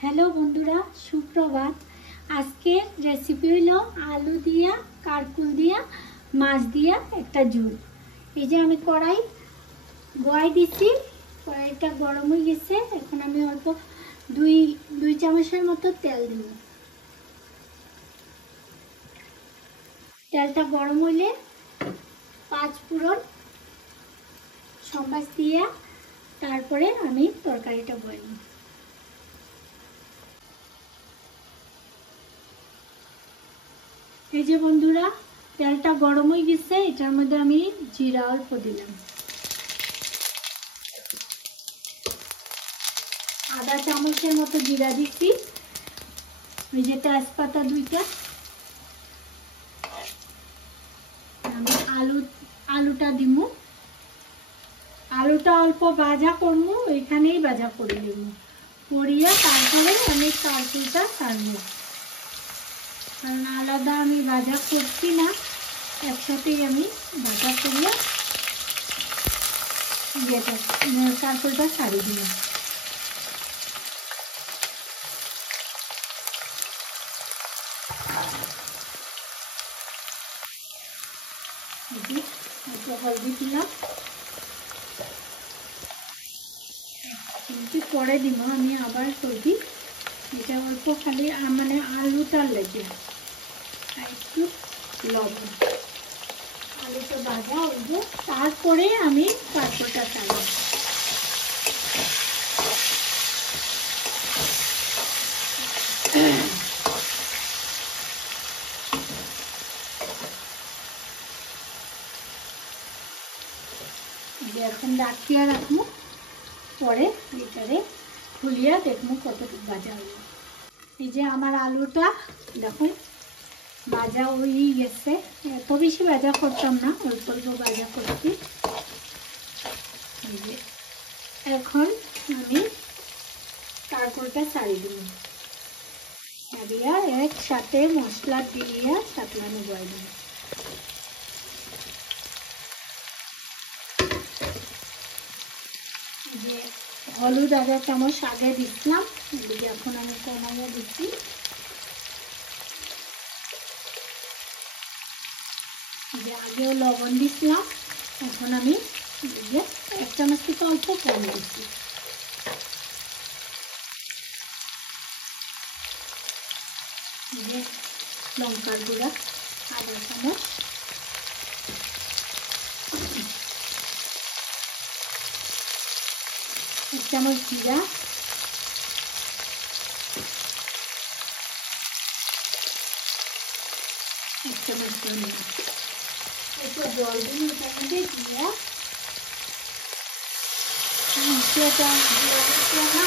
Hello बंधुरा सुप्रभात। आज के रेसिपि हलो आलू दिया कारकुल दिया माछ दिया एक झोल। ये आमी कड़ाई बयाई दीची, कड़ाईटा गरम हो गेছে। এখন আমি অল্প দুই চামচের মতো তেল দিব। তেলটা গরম হইলে পাঁচ ফোড়ন সম্বাস দিয়া তারপরে আমি তরকারিটা বসাবো। এই যে বন্ধুরা তেলটা গরম হয়ে গেছে, এটার মধ্যে আমি জিরা অল্প দিলাম, আধা চামচের মতো জিরা দিচ্ছি। এই যে তেজপাতা দুইটা, আমি আলুটা দিব। আলুটা অল্প ভাজা করবো, এখানেই ভাজা করে দেব, করিয়া তারপরে আমি কারকুলটা ছাড়বো। কারণ আলাদা আমি ভাজা করছি না, একসাথেই আমি ভাজা করিয়া কারকুলটা ছাড়িয়ে দিব। হলদি দিলাম, পরে দিব আমি আবার হলদি। এটা অল্প খালি মানে আলুটার লেগে একটু লবণ, আলুটা ভাজা হইব, তারপরে আমি কারকুলটা ছাড়ব। এখন রাখিয়া রাখবো, পরে এটারে খুলিয়া দেখবো কতটুকু ভাজা হইব। এই যে আমার আলুটা দেখুন ভাজা হয়ে গেছে। এত বেশি ভাজা করতাম না, অল্প অল্প ভাজা করছি। এই যে এখন আমি কারকুলটা ছাড়িয়ে দিব, ছাড়িয়া একসাথে মশলা দিয়া সাতলানো বয় দিব। যে হলুদ আধা চামচ আগে দিচ্ছিলাম, এদিকে এখন আমি কমাইয়া দিচ্ছি। যে আগেও লবণ দিচ্ছিলাম, এখন আমি এক চামচ থেকে অল্প কম দিচ্ছি। যে লঙ্কার গুঁড়া আধা চামচ, এক চামচ জিরা, এক চামচ ধনিয়া। একটু জল দিন এটার মধ্যে দিয়া মশলাটা না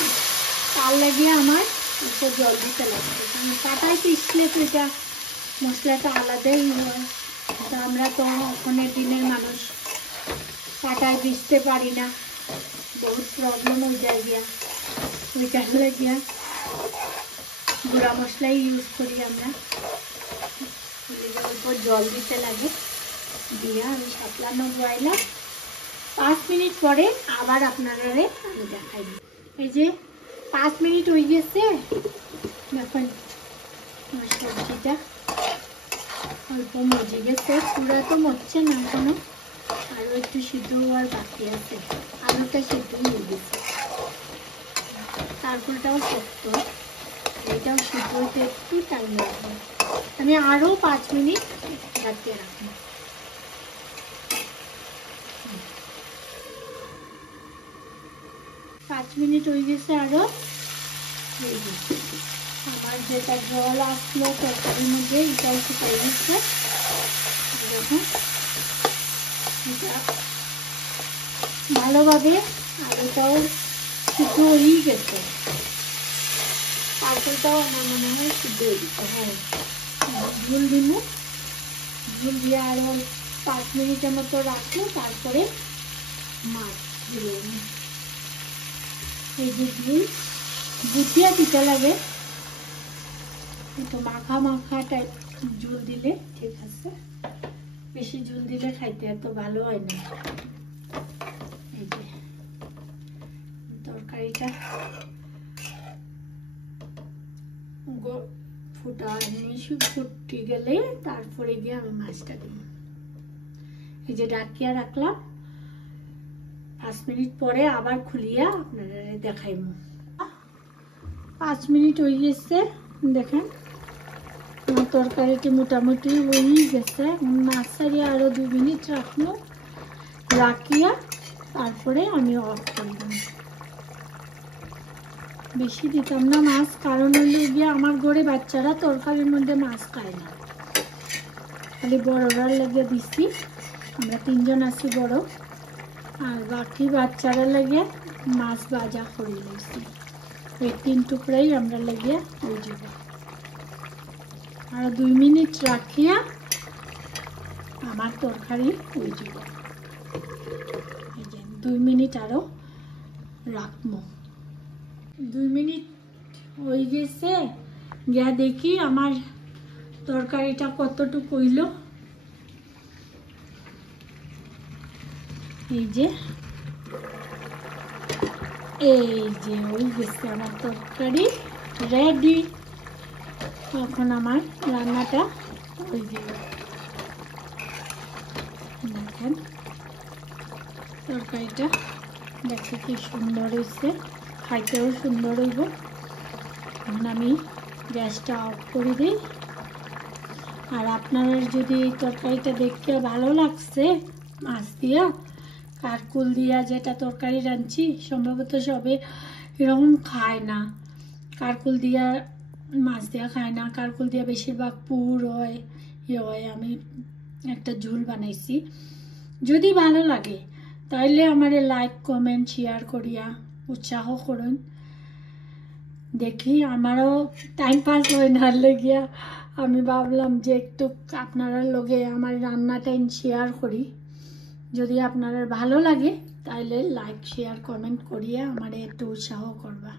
তার লাগিয়ে আমার একটু জল দিতে লাগবে। কারণ পাটায় পিষলে তো এটা মশলাটা আলাদাই হয়, তো আমরা তো ওখানের দিনের মানুষ পাটায় পিষতে পারি না, বহুত প্রবলেম হয়ে যায় গিয়া। ওইটার লাগিয়া গুঁড়া মশলাই ইউজ করি আমরা। অল্প জল দিতে লাগে, দিয়া আমি সাতলানো বয়াইলাম। 5 মিনিট পরে আবার আপনারা আমি দেখাই দিই। এই যে 5 মিনিট হয়ে গেছে, দেখুন আমার সবজিটা অল্প মজে গেছে, পুরা তো মরছে না এখনো, আরো একটু সিদ্ধ হওয়ার বাকি আছে। আলুটা সিদ্ধ হয়ে গেছে, কারকুলটাও শক্ত, এটাও সিদ্ধ হতে একটু টাইম লাগবে। আমি আরো 5 মিনিট ঢাকিয়ে রাখবো। 5 মিনিট হয়ে গেছে আরো। আমার যেটা জল আসলো তরকারির মধ্যে এটাও শুকাই গেছে। দেখুন এটা ভালোভাবে আলুটাও সিদ্ধ হয়েই গেছে, কারকুলটাও আমার মনে হয় সিদ্ধ হয়ে গেছে। হ্যাঁ, ঝোল দিব, ঝোল দিয়ে আরো 5 মিনিটের মতো রাখবো, তারপরে মাছ দিলাম। এই যে ঝোল বুঝিয়া দিতে লাগে, একটু মাখা মাখা টাইপ ঝোল দিলে ঠিক আছে, বেশি ঝোল দিলে খাইতে এত ভালো হয় না। এই যে তরকারিটা ফুটে গেলে তারপরে গিয়ে আমি মাছটা দিব। এই যে ডাকিয়া রাখলাম, 5 মিনিট পরে আবার খুলিয়া আপনারা দেখাইব। 5 মিনিট হয়ে গেছে, দেখেন আমার তরকারিটি মোটামুটি হয়ে গেছে। মাছ ছাড়িয়ে আরো 2 মিনিট রাখবো, রাখিয়া তারপরে আমি অফ করব। বেশি দিতাম না মাছ, কারণ হইলে গিয়ে আমার ঘরে বাচ্চারা তরকারির মধ্যে মাছ খায় না, খালি বড়রার লেগে দিচ্ছি। আমরা 3 জন আছি বড়, আর বাকি বাচ্চারা লেগে মাছ ভাজা করে লইছি। এই 3 টুকরাই আমরা লেগে হয়ে যাব। আর 2 মিনিট রাখিয়া আমার তরকারি হয়ে যাব। এই যে 2 মিনিট আরো রাখবো। 2 মিনিট হয়ে গেছে, গিয়া দেখি আমার তরকারিটা কতটুকু হইল। এই যে হয়ে গেছে আমার তরকারি রেডি। এখন আমার রান্নাটা হয়ে গেল। দেখেন তরকারিটা দেখতে কি সুন্দর হয়েছে, খাইতেও সুন্দর হইব। এখন আমি গ্যাসটা অফ করে দিই। আর আপনাদের যদি এই তরকারিটা দেখতে ভালো লাগছে, মাছ দিয়া কারকুল দিয়া যেটা তরকারি রাঁধছি, সম্ভবত সবে এরকম খায় না, কারকুল দিয়া মাছ দিয়া খায় না। কারকুল দিয়া বেশিরভাগ পুর হয়, হয়। আমি একটা ঝোল বানাইছি। যদি ভালো লাগে তাইলে আমার লাইক কমেন্ট শেয়ার করিয়া উৎসাহ করুন। দেখি আমারও টাইম পাস হয় না, লেগিয়া আমি ভাবলাম যে একটু আপনারা লগে আমার রান্নাটা শেয়ার করি। যদি আপনারা ভালো লাগে তাইলে লাইক শেয়ার কমেন্ট করিয়া আমার একটু উৎসাহ করবা।